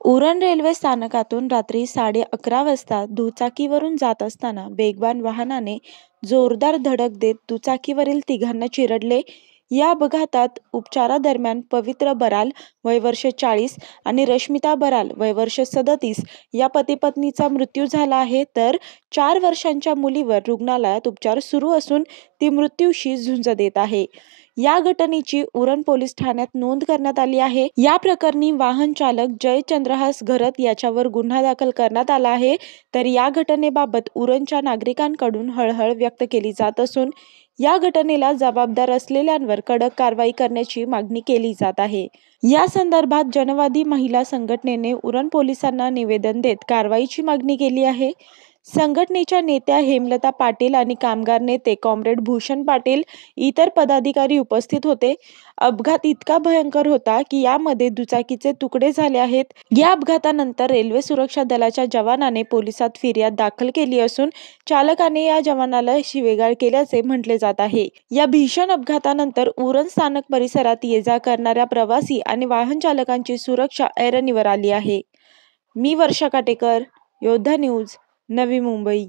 Uran railway स्थानकातून रात्री 11:30 वाजता दुचाकीवरून जात असताना वेगवान वाहनाने जोरदार धडक देत दुचाकीवरील तिघांना चिरडले. या अपघातात उपचारादरम्यान पवित्र बराल वय वर्ष 40 आणि रश्मिता बराल वय वर्ष 37 या पती-पत्नीचा मृत्यू झाला आहे, तर 4 वर्षांच्या मुलीवर रुग्णालयात उपचार सुरू असून ती मृत्यूशी झुंज देत आहे. या घटनेची उरण पोलीस ठाण्यात नोंद करण्यात आली आहे. या प्रकरणी वाहन चालक जय चंद्रहास घरत याच्यावर गुन्हा दाखल करण्यात आला आहे. तर या घटनेबाबत उरणच्या नागरिकांकडून हळहळ व्यक्त केली जात असून या घटनेला जबाबदार असलेल्यांवर कडक कारवाई करण्याची मागणी केली जात आहे. या संदर्भात जनवादी महिला संघटनेने उरण पोलिसांना निवेदन देत कारवाईची मागणी केली आहे. संघटनेच्या नेत्या हेमलता पाटील आणि कामगार नेते कॉम्रेड भूषण पाटील इतर पदाधिकारी उपस्थित होते. अपघात इतका भयंकर होता की यामध्ये दुचाकीचे तुकडे झाले आहेत. या अपघातानंतर रेल्वे सुरक्षा दलाच्या जवानाने पोलिसात फिर्याद दाखल केली असून चालकाने या जवानाला शिवीगाळ केल्याचे म्हटले जात आहे. या भीषण अपघातानंतर उरण स्थानक परिसरात ये-जा करणाऱ्या प्रवासी आणि वाहन चालकांची सुरक्षा ऐरणीवर आली आहे. मी वर्षा काटेकर, योद्धा न्यूज, नवी मुंबई.